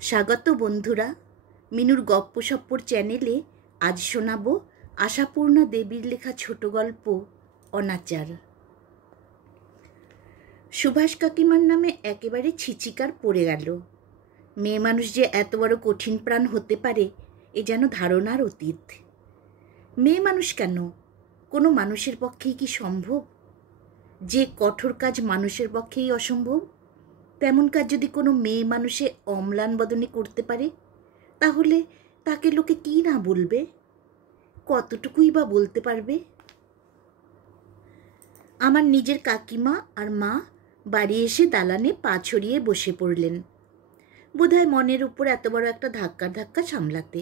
স্বাগত বন্ধুরা, মিনুর গপ্পসপ্পর চ্যানেলে আজ শোনাবো আশাপূর্ণা দেবীর লেখা ছোট গল্প অনাচার। সুভাষ কাকিমার নামে একেবারে ছিচিকার পড়ে গেল। মেয়ে মানুষ যে এত বড় কঠিন প্রাণ হতে পারে এ যেন ধারণার অতীত। মেয়ে মানুষ কেন, কোনো মানুষের পক্ষেই কি সম্ভব? যে কঠোর কাজ মানুষের পক্ষেই অসম্ভব, তেমন কাজ যদি কোনো মেয়ে মানুষে অম্লান বদনে করতে পারে, তাহলে তাকে লোকে কি না বলবে? কতটুকুই বা বলতে পারবে? আমার নিজের কাকিমা আর মা বাড়ি এসে দালানে পা ছড়িয়ে বসে পড়লেন, বোধহয় মনের উপর এত বড় একটা ধাক্কা সামলাতে।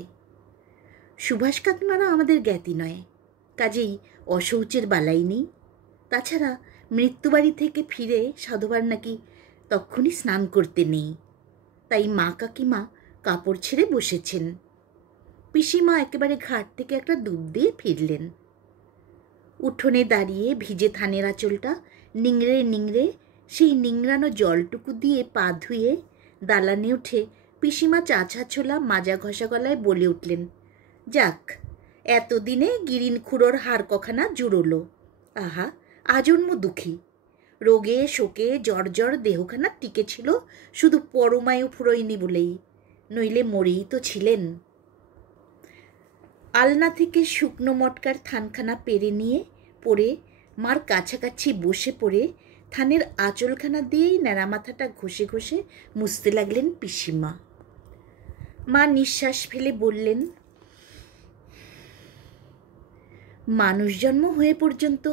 সুভাষ কাকিমারা আমাদের জ্ঞাতি নয়, কাজেই অশৌচের বালাই নেই। তাছাড়া মৃত্যুবাড়ি থেকে ফিরে সাধুবার নাকি তক্ষুনি স্নান করতে নেই, তাই মা কাকিমা কাপড় ছেড়ে বসেছেন। পিসিমা একেবারে ঘাট থেকে একটা দুধ দিয়ে ফিরলেন। উঠোনে দাঁড়িয়ে ভিজে থানের আঁচলটা নিংড়ে নিংড়ে সেই নিংড়ানো জলটুকু দিয়ে পা ধুয়ে দালানে উঠে পিসিমা চাছা ছোলা মাজা ঘষা গলায় বলে উঠলেন, যাক, এতদিনে গিরিন খুড়োর হাড় কখানা জুড়োলো। আহা, আজন্ম দুঃখী। রোগে শোকে জর্জর দেহখানা টিকেছিল শুধু পরমায়ু ফুরোয়নি বলেই, নইলে মরেই তো ছিলেন। আলনা থেকে শুকনো মটকার থানখানা পেরে নিয়ে পড়ে মার কাছাকাছি বসে পড়ে থানের আঁচলখানা দিয়েই ন্যাড়া মাথাটা ঘষে ঘষে মুছতে লাগলেন পিসিমা। মা নিঃশ্বাস ফেলে বললেন, মানুষ জন্ম হয়ে পর্যন্ত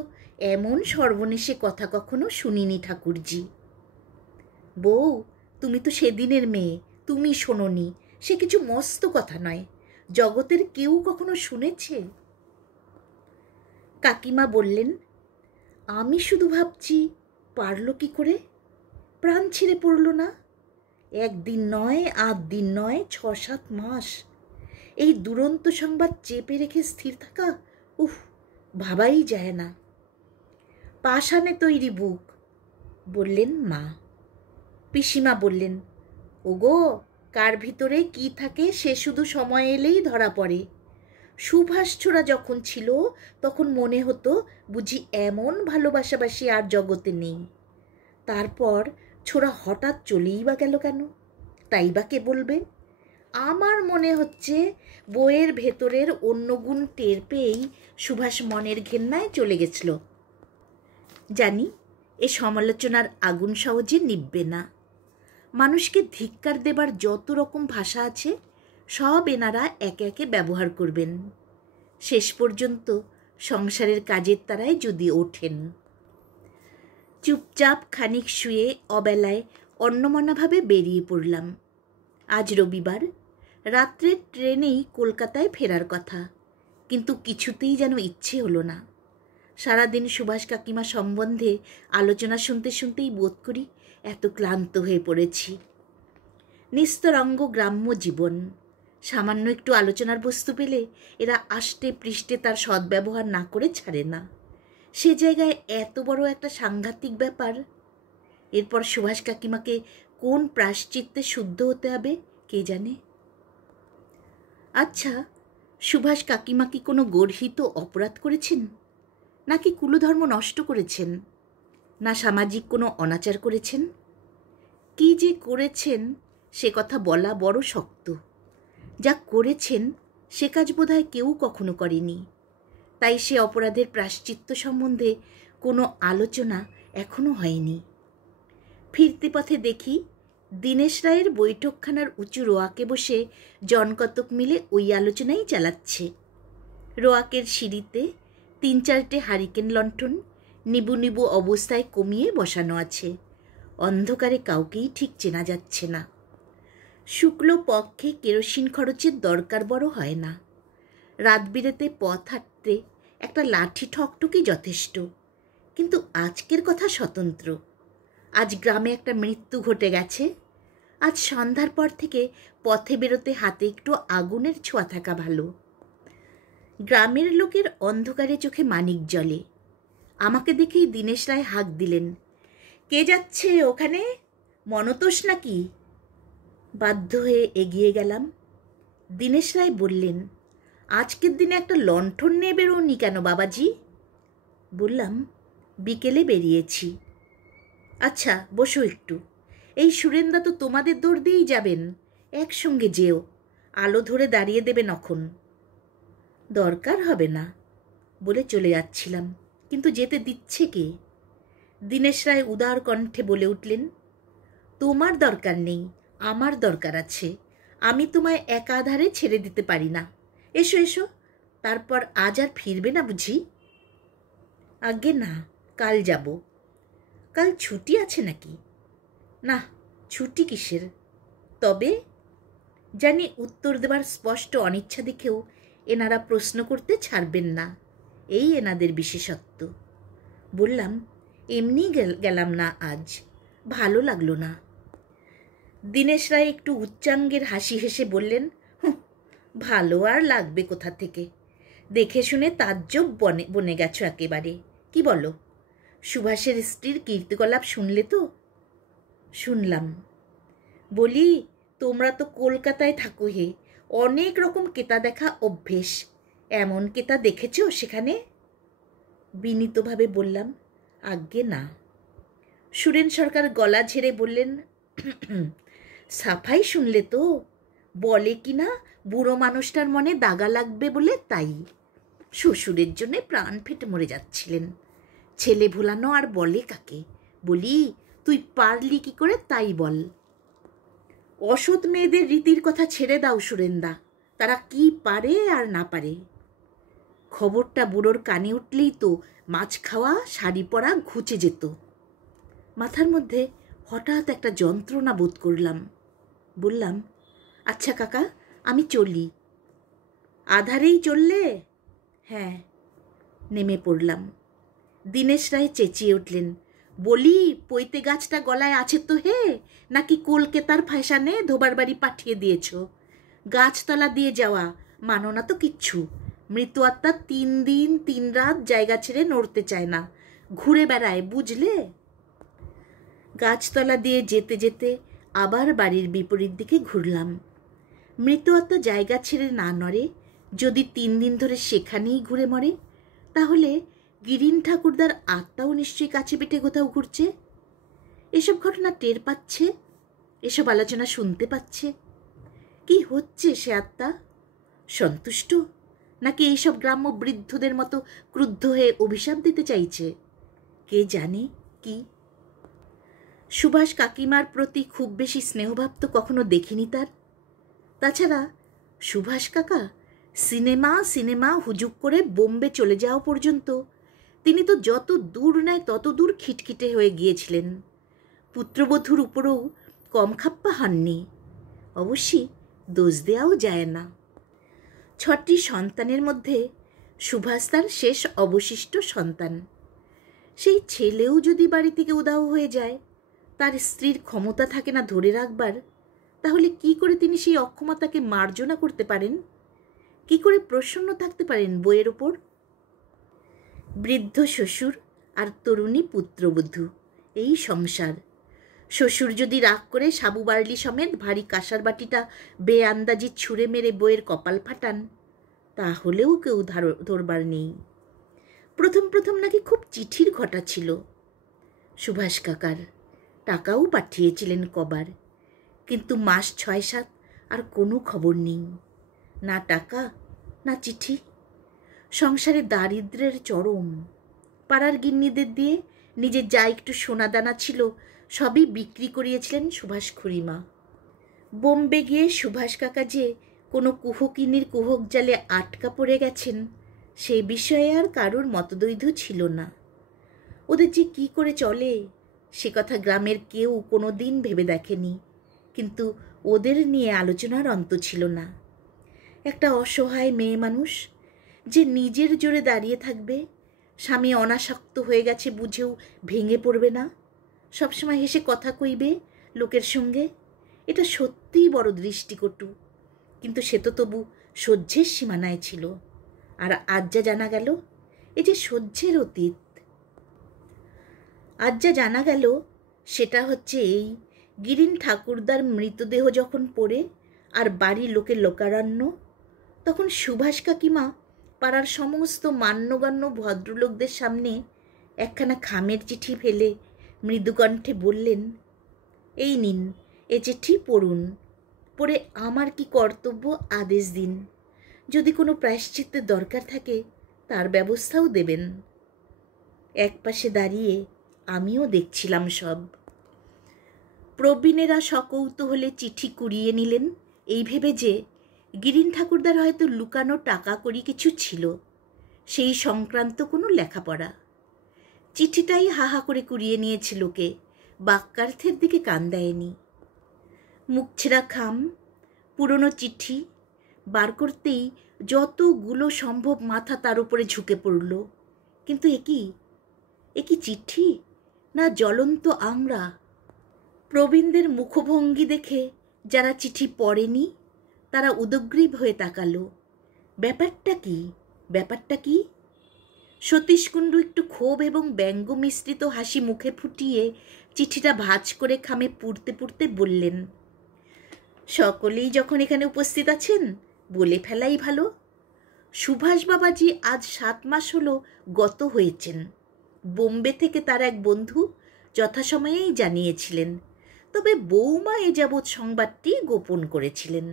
এমন সর্বনেশে কথা কখনো শুনিনি ঠাকুরজি। বউ, তুমি তো সেদিনের মেয়ে, তুমি শোনোনি, সে কিছু মস্ত কথা নয়, জগতের কেউ কখনো শুনেছে? কাকিমা বললেন, আমি শুধু ভাবছি পারল কি করে, প্রাণ ছিঁড়ে পড়ল না। একদিন নয়, 8 দিন নয়, 6-7 মাস এই দুরন্ত সংবাদ চেপে রেখে স্থির থাকা, উফ, ভাবাই যায় না। পাষাণে তৈরি বুক, বললেন মা। পিসিমা বললেন, ওগো, কার ভিতরে কি থাকে সে শুধু সময় এলেই ধরা পড়ে। সুভাষ ছোড়া যখন ছিল তখন মনে হতো বুঝি এমন ভালোবাসাবাসি আর জগতে নেই। তারপর ছোড়া হঠাৎ চলেই বা গেল কেন, তাই বা কে বলবে? আমার মনে হচ্ছে বইয়ের ভেতরের অন্য গুণ টের পেয়েই সুভাষ মনের ঘেন্নায় চলে গেছিল। জানি এ সমালোচনার আগুন সহজে নিববে না। মানুষকে ধিক্কার দেবার যত রকম ভাষা আছে সব এনারা একে একে ব্যবহার করবেন, শেষ পর্যন্ত সংসারের কাজের তারায় যদি ওঠেন। চুপচাপ খানিক শুয়ে অবেলায় অন্যমনাভাবে বেরিয়ে পড়লাম। আজ রবিবার, রাত্রের ট্রেনেই কলকাতায় ফেরার কথা, কিন্তু কিছুতেই যেন ইচ্ছে হলো না। সারাদিন সুভাষ কাকিমা সম্বন্ধে আলোচনা শুনতে শুনতেই বোধ করি এত ক্লান্ত হয়ে পড়েছি। নিস্তরঙ্গ গ্রাম্য জীবন, সামান্য একটু আলোচনার বস্তু পেলে এরা আষ্টে পৃষ্ঠে তার সদ্ব্যবহার না করে ছাড়ে না। সে জায়গায় এত বড় একটা সাংঘাতিক ব্যাপার। এরপর সুভাষ কাকিমাকে কোন প্রায়শ্চিত্তে শুদ্ধ হতে হবে কে জানে। আচ্ছা, সুভাষ কাকিমা কি কোনো গর্হিত অপরাধ করেছেন, নাকি কুলধর্ম নষ্ট করেছেন, না সামাজিক কোনো অনাচার করেছেন? কি যে করেছেন সে কথা বলা বড় শক্ত। যা করেছেন সে কাজ বোধহয় কেউ কখনো করেনি, তাই সে অপরাধের প্রায়শ্চিত্ত সম্বন্ধে কোনো আলোচনা এখনো হয়নি। ফিরতি পথে দেখি দীনেশ রায়ের বৈঠকখানার উঁচু রোয়াকে বসে জনকতক মিলে ওই আলোচনাই চালাচ্ছে। রোয়াকের সিঁড়িতে 3-4টে হারিকেন লণ্ঠন নিবু নিবু অবস্থায় কমিয়ে বসানো আছে। অন্ধকারে কাউকেই ঠিক চেনা যাচ্ছে না। শুক্ল পক্ষে কেরোসিন খরচের দরকার বড় হয় না। রাত বিরেতে পথ হাঁটতে একটা লাঠি ঠকটকি যথেষ্ট, কিন্তু আজকের কথা স্বতন্ত্র। আজ গ্রামে একটা মৃত্যু ঘটে গেছে। আজ সন্ধ্যার পর থেকে পথে বেরোতে হাতে একটু আগুনের ছোঁয়া থাকা ভালো। গ্রামের লোকের অন্ধকারে চোখে মানিক জ্বলে। আমাকে দেখেই দীনেশ রায় হাঁক দিলেন, কে যাচ্ছে ওখানে, মনতোষ নাকি? বাধ্য হয়ে এগিয়ে গেলাম। দীনেশ রায় বললেন, আজকের দিনে একটা লণ্ঠন নিয়ে বেরোনি কেন বাবাজি? বললাম, বিকেলে বেরিয়েছি। আচ্ছা বসো একটু। এই সুরেন্দা তো তোমাদের দৌড় দিয়েই যাবেন, একসঙ্গে যেও, আলো ধরে দাঁড়িয়ে দেবে নখন। দরকার হবে না বলে চলে যাচ্ছিলাম, কিন্তু যেতে দিচ্ছে কে? দীনেশ রায় উদার কণ্ঠে বলে উঠলেন, তোমার দরকার নেই, আমার দরকার আছে। আমি তোমায় একাধারে ছেড়ে দিতে পারি না। এসো এসো, তারপর আজ আর ফিরবে না বুঝি? আজ্ঞে না, কাল যাব। কাল ছুটি আছে নাকি? না, ছুটি কিসের? তবে জানি উত্তর দেবার স্পষ্ট অনিচ্ছা দেখেও এনারা প্রশ্ন করতে ছাড়বেন না, এই এনাদের বিশেষত্ব। বললাম, এমনি গেলাম না আজ, ভালো লাগলো না। দীনেশ রায় একটু উচ্চাঙ্গের হাসি হেসে বললেন, ভালো আর লাগবে কোথা থেকে? দেখে শুনে তাজ্জব বনে গেছো একেবারে। কি বলো, সুভাষের স্ত্রীর কীর্তিকলাপ শুনলে তো? শুনলাম। বলি, তোমরা তো কলকাতায় থাকো হে, অনেক রকম কেতা দেখা অভ্যেস। এমন কেতা দেখেছ সেখানে? বিনীতভাবে বললাম, আজ্ঞে না। সুরেন সরকার গলা ঝেড়ে বললেন, সাফাই শুনলে তো? বলে কি না বুড়ো মানুষটার মনে দাগা লাগবে বলে, তাই শ্বশুরের জন্যে প্রাণ ফেটে মরে যাচ্ছিলেন। ছেলে ভুলানো আর বলে কাকে? বলি, তুই পারলি কি করে তাই বল। অসৎ মেয়েদের রীতির কথা ছেড়ে দাও সুরেন্দা, তারা কি পারে আর না পারে। খবরটা বুড়োর কানে উঠলেই তো মাছ খাওয়া শাড়ি পরা ঘুচে যেত। মাথার মধ্যে হঠাৎ একটা যন্ত্রণা বোধ করলাম। বললাম, আচ্ছা কাকা, আমি চলি। আধারেই চললে? হ্যাঁ। নেমে পড়লাম। দীনেশ রায় চেঁচিয়ে উঠলেন, বলি, পৈতে গাছটা গলায় আছে তো হে, নাকি কলকাতার ফ্যাশনে ধোবার বাড়ি পাঠিয়ে দিয়েছ? গাছতলা দিয়ে যাওয়া মানো না তো কিচ্ছু। মৃত আত্মা 3 দিন 3 রাত জায়গা ছেড়ে নড়তে চায় না, ঘুরে বেড়ায়, বুঝলে? গাছতলা দিয়ে যেতে যেতে আবার বাড়ির বিপরীত দিকে ঘুরলাম। মৃত আত্মা জায়গা ছেড়ে না নড়ে, যদি 3 দিন ধরে সেখানেই ঘুরে মরে, তাহলে গিরিন ঠাকুরদার আত্মাও নিশ্চয়ই কাছে পিঠে কোথাও ঘুরছে। এসব ঘটনা টের পাচ্ছে, এসব আলোচনা শুনতে পাচ্ছে। কি হচ্ছে সে আত্মা? সন্তুষ্ট, নাকি এইসব গ্রাম্য বৃদ্ধদের মতো ক্রুদ্ধ হয়ে অভিশাপ দিতে চাইছে? কে জানে কি। সুভাষ কাকিমার প্রতি খুব বেশি স্নেহভাব তো কখনো দেখিনি তার। তাছাড়া সুভাষ কাকা সিনেমা সিনেমা হুজুক করে বোম্বে চলে যাওয়া পর্যন্ত তিনি তো যত দূর নেয় তত দূর খিটখিটে হয়ে গিয়েছিলেন। পুত্রবধূর উপরেও কম খাপ্পা হননি। অবশ্যই দোষ দেওয়াও যায় না। 6টি সন্তানের মধ্যে সুভাষ তার শেষ অবশিষ্ট সন্তান। সেই ছেলেও যদি বাড়ি থেকে উধাও হয়ে যায়, তার স্ত্রীর ক্ষমতা থাকে না ধরে রাখবার, তাহলে কি করে তিনি সেই অক্ষমতাকে মার্জনা করতে পারেন? কি করে প্রসন্ন থাকতে পারেন বইয়ের ওপর? বৃদ্ধ শ্বশুর আর তরুণী পুত্রবধূ, এই সংসার। শ্বশুর যদি রাগ করে সাবু বার্লি সমেত ভারী কাঁসার বাটিটা বেআন্দাজি ছুঁড়ে মেরে বইয়ের কপাল ফাটান, তাহলেও কেউ ধরবার নেই। প্রথম প্রথম নাকি খুব চিঠির ঘটা ছিল সুভাষ কাকার, টাকাও পাঠিয়েছিলেন কবার, কিন্তু মাস 6-7 আর কোনো খবর নেই। না টাকা, না চিঠি। সংসারে দারিদ্র্যের চরম। পাড়ার গিন্নিদের দিয়ে নিজের যা একটু সোনাদানা ছিল সবই বিক্রি করিয়েছিলেন সুভাষ খুড়িমা। বোম্বে গিয়ে সুভাষ কাকা যে কোনো কুহকিনীর কুহক জালে আটকা পড়ে গেছেন, সেই বিষয়ে আর কারোর মতদ্বৈধ ছিল না। ওদের যে কি করে চলে সে কথা গ্রামের কেউ কোনো দিন ভেবে দেখেনি, কিন্তু ওদের নিয়ে আলোচনার অন্ত ছিল না। একটা অসহায় মেয়ে মানুষ যে নিজের জোরে দাঁড়িয়ে থাকবে, স্বামী অনাসক্ত হয়ে গেছে বুঝেও ভেঙে পড়বে না, সবসময় হেসে কথা কইবে লোকের সঙ্গে, এটা সত্যিই বড় দৃষ্টিকটু। কিন্তু সে তো তবু সহ্যের সীমানায় ছিল। আর আজ যা জানা গেল, এ যে সহ্যের অতীত। আজ যা জানা গেল সেটা হচ্ছে এই গিরিন ঠাকুরদার মৃতদেহ যখন পড়ে আর বাড়ির লোকের লোকারণ্য, তখন সুভাষ কাকিমা পাড়ার সমস্ত মান্যগণ্য ভদ্রলোকদের সামনে একখানা খামের চিঠি ফেলে মৃদুকণ্ঠে বললেন, এই নিন, এ চিঠি পড়ুন, পড়ে আমার কি কর্তব্য আদেশ দিন। যদি কোনো প্রায়শ্চিত্তের দরকার থাকে তার ব্যবস্থাও দেবেন। একপাশে দাঁড়িয়ে আমিও দেখছিলাম সব। প্রবীণেরা সকৌতূহলে চিঠি কুড়িয়ে নিলেন, এই ভেবে যে গিরিন ঠাকুরদার হয়তো লুকানো টাকা কড়ি কিছু ছিল, সেই সংক্রান্ত কোনো লেখাপড়া। চিঠিটাই হাহা করে কুড়িয়ে নিয়েছে লোকে, বাক্যার্থের দিকে কান দেয়নি। মুখছেড়া খাম, পুরনো চিঠি বার করতেই যতগুলো সম্ভব মাথা তার উপরে ঝুঁকে পড়ল। কিন্তু এ কি চিঠি না জ্বলন্ত আংড়া? প্রবীণদের মুখভঙ্গি দেখে যারা চিঠি পড়েনি তারা উদগ্রীব হয়ে তাকালো। ব্যাপারটা কি? সতীশ কুণ্ডু একটু ক্ষোভ এবং ব্যঙ্গ মিশ্রিত হাসি মুখে ফুটিয়ে চিঠিটা ভাঁজ করে খামে পুড়তে পুড়তে বললেন, সকলেই যখন এখানে উপস্থিত আছেন বলে ফেলাই ভালো। সুভাষ বাবাজি আজ 7 মাস হলো গত হয়েছেন। বোম্বে থেকে তার এক বন্ধু যথাসময়েই জানিয়েছিলেন, তবে বৌমা এ যাবৎ সংবাদটি গোপন করেছিলেন।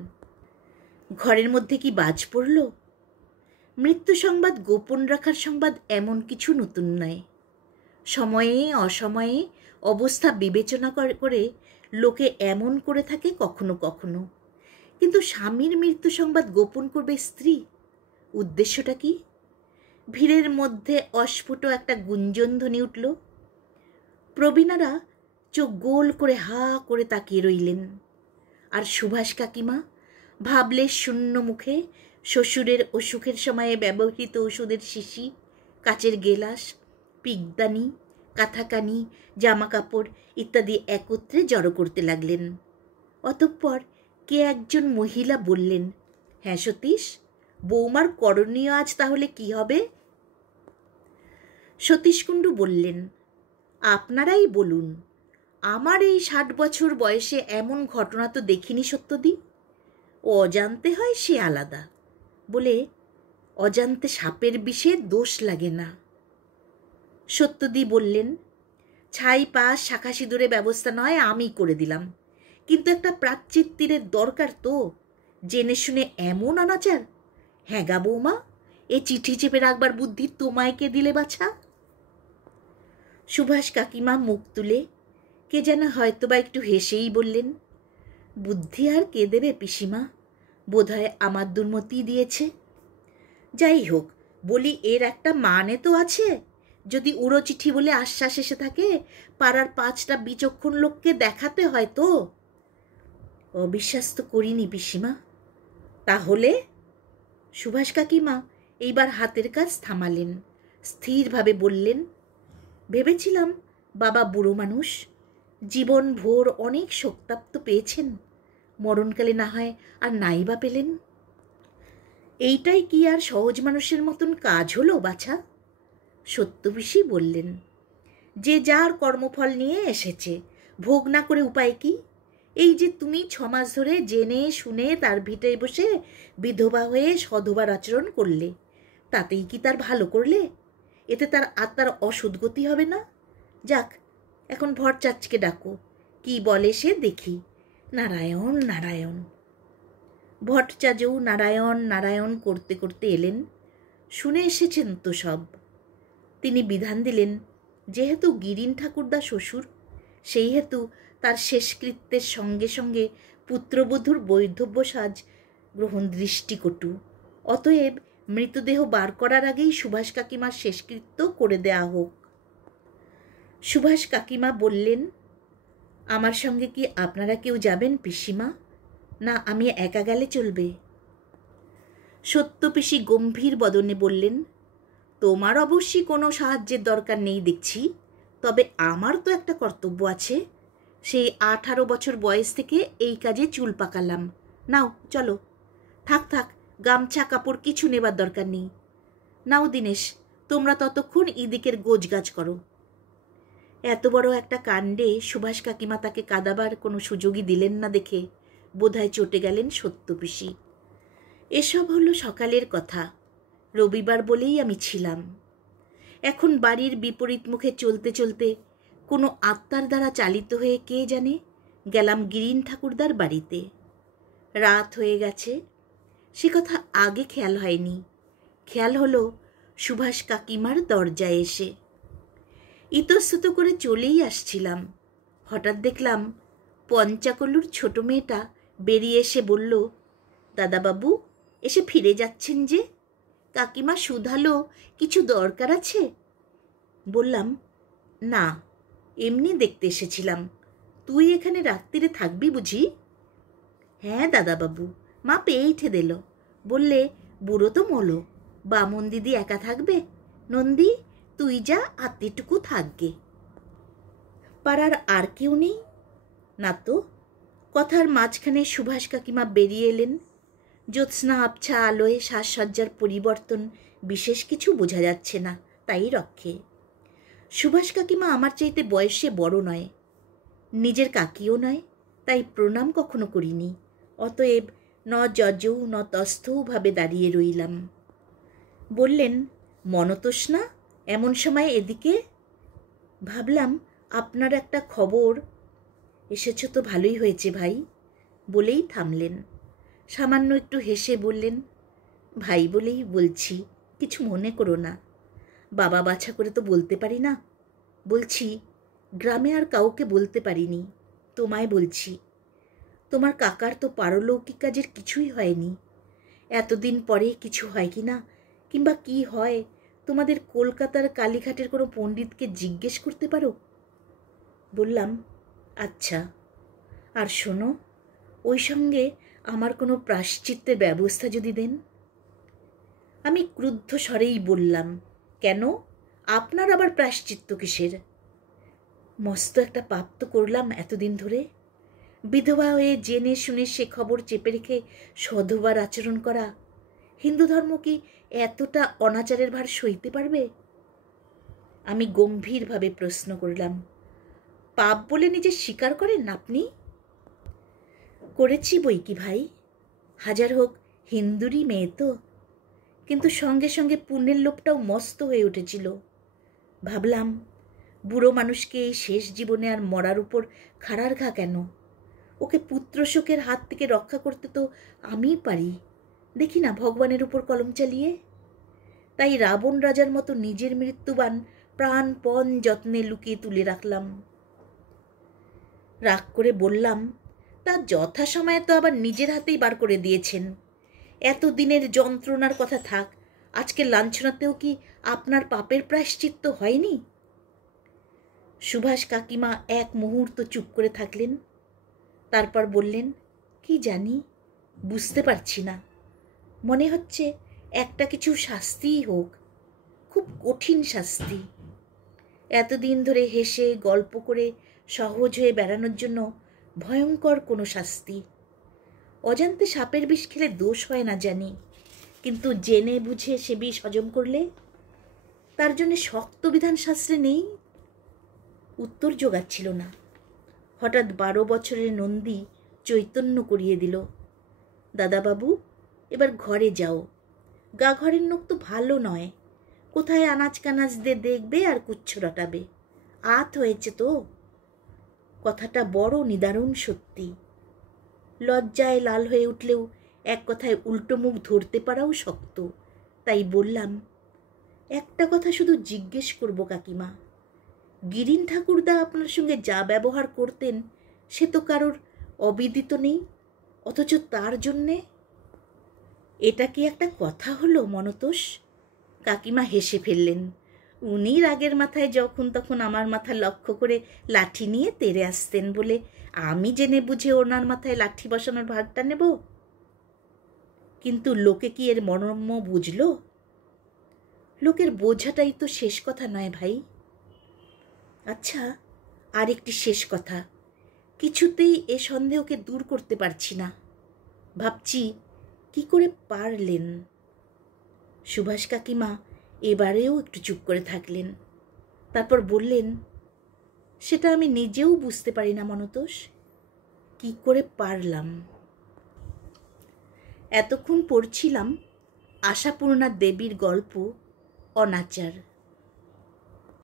ঘরের মধ্যে কি বাজ পড়ল? মৃত্যু সংবাদ গোপন রাখার সংবাদ এমন কিছু নতুন নয়। সময়ে অসময়ে অবস্থা বিবেচনা করে লোকে এমন করে থাকে কখনো কখনো। কিন্তু স্বামীর মৃত্যু সংবাদ গোপন করবে স্ত্রী, উদ্দেশ্যটা কি? ভিড়ের মধ্যে অস্ফুট একটা গুঞ্জন ধ্বনি উঠল। প্রবীণারা চোখ গোল করে হা করে তাকিয়ে রইলেন। আর সুভাষ কাকিমা ভাবলে শূন্য মুখে শ্বশুরের অসুখের সময়ে ব্যবহৃত ওষুধের শিশি, কাচের গেলাস, পিকদানি, কাঁথাকানি, জামা কাপড় ইত্যাদি একত্রে জড়ো করতে লাগলেন। অতঃপর কে একজন মহিলা বললেন, হ্যাঁ সতীশ, বৌমার করণীয় আজ তাহলে কি হবে? সতীশ কুণ্ডু বললেন, আপনারাই বলুন। আমার এই 60 বছর বয়সে এমন ঘটনা তো দেখিনি সত্যদি। ও অজান্তে হয় সে আলাদা, বলে অজান্তে সাপের বিষে দোষ লাগে না। সত্যদি বললেন, ছাই পাশ শাখা সিঁদুরের ব্যবস্থা নয় আমি করে দিলাম, কিন্তু একটা প্রাচ্চিত্তিরের দরকার তো। জেনে শুনে এমন অনাচার! হ্যাঁ গা বৌমা, এ চিঠি চেপে রাখবার বুদ্ধি তোমায় কে দিলে বাছা? সুভাষ কাকিমা মুখ তুলে কে যেন হয়তোবা একটু হেসেই বললেন, বুদ্ধি আর কে দেবে পিসিমা, বোধহয় আমার দুর্মতি দিয়েছে। যাই হোক, বলি এর একটা মানে তো আছে। যদি উড়ো চিঠি বলে আশ্বাস এসে থাকে, পাড়ার 5টা বিচক্ষণ লোককে দেখাতে হয় তো। অবিশ্বাস তো করিনি পিসিমা। তাহলে? সুভাষ কাকিমা এইবার হাতের কাজ থামালেন, স্থিরভাবে বললেন, ভেবেছিলাম বাবা বুড়ো মানুষ, জীবন ভোর অনেক শোকতাপ্ত পেয়েছেন, মরণকালে না হয় আর নাই বা পেলেন। এইটাই কি আর সহজ মানুষের মতন কাজ হলো বাছা? সত্যবিষী বললেন, যে যার কর্মফল নিয়ে এসেছে, ভোগ না করে উপায় কি? এই যে তুমি 6 মাস ধরে জেনে শুনে তার ভিটে বসে বিধবা হয়ে সধবার আচরণ করলে, তাতেই কি তার ভালো করলে? এতে তার আত্মার অসদ্গতি হবে না? যাক, এখন ভট্টাচার্যকে ডাকো, কি বলে সে দেখি। নারায়ণ নারায়ণ। ভট্টাচার্যও নারায়ণ নারায়ণ করতে করতে এলেন। শুনে এসেছেন তো সব। তিনি বিধান দিলেন, যেহেতু গিরিন ঠাকুরদা শ্বশুর, সেই হেতু তার শেষকৃত্যের সঙ্গে সঙ্গে পুত্রবধূর বৈধব্য সাজ গ্রহণ দৃষ্টিকটু। অতএব মৃতদেহ বার করার আগেই সুভাষ কাকিমার শেষকৃত্য করে দেয়া হোক। সুভাষ কাকিমা বললেন, আমার সঙ্গে কি আপনারা কেউ যাবেন পিসিমা, না আমি একা গেলে চলবে? সত্য পিসি গম্ভীর বদনে বললেন, তোমার অবশ্যই কোনো সাহায্যের দরকার নেই দেখছি, তবে আমার তো একটা কর্তব্য আছে। সেই 18 বছর বয়স থেকে এই কাজে চুল পাকালাম। নাও চলো। থাক, গামছা কাপড় কিছু নেবার দরকার নেই। নাও দিনেশ, তোমরা ততক্ষণ এদিকের গোজগাছ করো। এত বড় একটা কাণ্ডে সুভাষ কাকিমা তাকে কাঁদাবার কোনো সুযোগই দিলেন না দেখে বোধহয় চটে গেলেন সত্যপিসি। এসব হলো সকালের কথা। রবিবার বলেই আমি ছিলাম। এখন বাড়ির বিপরীত মুখে চলতে চলতে কোনো আত্মার দ্বারা চালিত হয়ে কে জানে গেলাম গিরিন ঠাকুরদার বাড়িতে। রাত হয়ে গেছে, সে কথা আগে খেয়াল হয়নি। খেয়াল হলো সুভাষ কাকিমার দরজায় এসে। ইতস্তত করে চলেই আসছিলাম, হঠাৎ দেখলাম পঞ্চাকলুর ছোট মেয়েটা বেরিয়ে এসে বলল, দাদাবাবু এসে ফিরে যাচ্ছেন যে? কাকিমা শুধালো কিছু দরকার আছে? বললাম, না, এমনি দেখতে এসেছিলাম। তুই এখানে রাত্রিরে থাকবি বুঝি? হ্যাঁ দাদাবাবু, মা পেয়েঠে দিল, বললে বুড়ো তো মলো, বামন দিদি একা থাকবে, নন্দী তুই যা আত্মীটুকু থাকবে। পাড়ার আর কেউ নেই? না তো। কথার মাঝখানে সুভাষ কাকিমা বেরিয়ে এলেন। জ্যোৎস্না আবছা আলোয় সাজসজ্জার পরিবর্তন বিশেষ কিছু বোঝা যাচ্ছে না, তাই রক্ষে। সুভাষ কাকিমা আমার চাইতে বয়সে বড় নয়, নিজের কাকিও নয়, তাই প্রণাম কখনো করিনি। অতএব ন যজৌ ন তস্থৌ ভাবে দাঁড়িয়ে রইলাম। বললেন, মনতোষ না এমন সময় এদিকে? ভাবলাম আপনার একটা খবর। এসেছ তো ভালোই হয়েছে ভাই, বলেই থামলেন। সামান্য একটু হেসে বললেন, ভাই বলেই বলছি, কিছু মনে করো না। বাবা বাছা করে তো বলতে পারি না। বলছি, গ্রামে আর কাউকে বলতে পারিনি, তোমায় বলছি। তোমার কাকার তো পারলৌকিক কাজের কিছুই হয়নি। এতদিন পরে কিছু হয় কি না, কিংবা কি হয়, তোমাদের কলকাতার কালীঘাটের কোনো পণ্ডিতকে জিজ্ঞেস করতে পারো। বললাম, আচ্ছা। আর শোনো, ওই সঙ্গে আমার কোনো প্রায়শ্চিত্তের ব্যবস্থা যদি দেন। আমি ক্রুদ্ধ স্বরেই বললাম, কেন, আপনার আবার প্রায়শ্চিত্ত কিসের? মস্ত একটা পাপ তো করলাম এতদিন ধরে। বিধবা হয়ে জেনে শুনে সে খবর চেপে রেখে সধবার আচরণ করা। হিন্দু ধর্ম কি এতটা অনাচারের ভার সইতে পারবে? আমি গম্ভীরভাবে প্রশ্ন করলাম, পাপ বলে নিজে স্বীকার করেন আপনি? করেছি বই কি ভাই, হাজার হোক হিন্দুরই মেয়ে তো। কিন্তু সঙ্গে সঙ্গে পুণ্যের লোভটাও মস্ত হয়ে উঠেছিল। ভাবলাম, বুড়ো মানুষকে এই শেষ জীবনে আর মরার উপর খাড়ার ঘা কেন? ওকে পুত্রশোকের হাত থেকে রক্ষা করতে তো আমিই পারি, দেখি না ভগবানের উপর কলম চালিয়ে। তাই রাবণ রাজার মতো নিজের মৃত্যুবান প্রাণপণ যত্নে লুকিয়ে তুলে রাখলাম। রাগ করে বললাম, তা যথাসময়ে তো আবার নিজের হাতেই বার করে দিয়েছেন। এতদিনের যন্ত্রণার কথা থাক, আজকে লাঞ্ছনাতেও কি আপনার পাপের প্রায়শ্চিত্ত হয়নি? সুভাষ কাকিমা এক মুহূর্ত চুপ করে থাকলেন, তারপর বললেন, কি জানি, বুঝতে পারছি না। মনে হচ্ছে একটা কিছু শাস্তিই হোক, খুব কঠিন শাস্তি। এতদিন ধরে হেসে গল্প করে সহজ হয়ে বেড়ানোর জন্য ভয়ঙ্কর কোনো শাস্তি। অজান্তে সাপের বিষ খেলে দোষ হয় না জানি, কিন্তু জেনে বুঝে সে বিষ হজম করলে তার জন্য শক্ত বিধান শাস্ত্রে নেই? উত্তর জোগাচ্ছিল না। হঠাৎ 12 বছরের নন্দী চৈতন্য করিয়ে দিল, দাদাবাবু এবার ঘরে যাও, গা ঘরের নোক তো ভালো নয়, কোথায় আনাজ কানাজ দিয়ে দেখবে আর কুচ্ছ রটাবে, আত হয়েছে তো। কথাটা বড় নিদারুণ সত্যি। লজ্জায় লাল হয়ে উঠলেও এক কথায় উল্টো মুখ ধরতে পারাও শক্ত। তাই বললাম, একটা কথা শুধু জিজ্ঞেস করব কাকিমা, গিরিন ঠাকুরদা আপনার সঙ্গে যা ব্যবহার করতেন সে তো কারোর অবিদিত নেই, অথচ তার জন্যে। এটা কি একটা কথা হলো মনতোষ? কাকিমা হেসে ফেললেন। উনি রাগের মাথায় যখন তখন আমার মাথা লক্ষ্য করে লাঠি নিয়ে তেড়ে আসতেন বলে আমি জেনে বুঝে ওনার মাথায় লাঠি বসানোর ভাগটা নেব? কিন্তু লোকে কি এর মর্ম বুঝল? লোকের বোঝাটাই তো শেষ কথা নয় ভাই। আচ্ছা, আর একটি শেষ কথা, কিছুতেই এ সন্দেহকে দূর করতে পারছি না। ভাবছি কি করে পারলেন। সুভাষ কাকিমা এবারেও একটু চুপ করে থাকলেন, তারপর বললেন, সেটা আমি নিজেও বুঝতে পারি না মনতোষ। কি করে পারলাম? এতক্ষণ পড়ছিলাম আশাপূর্ণা দেবীর গল্প অনাচার।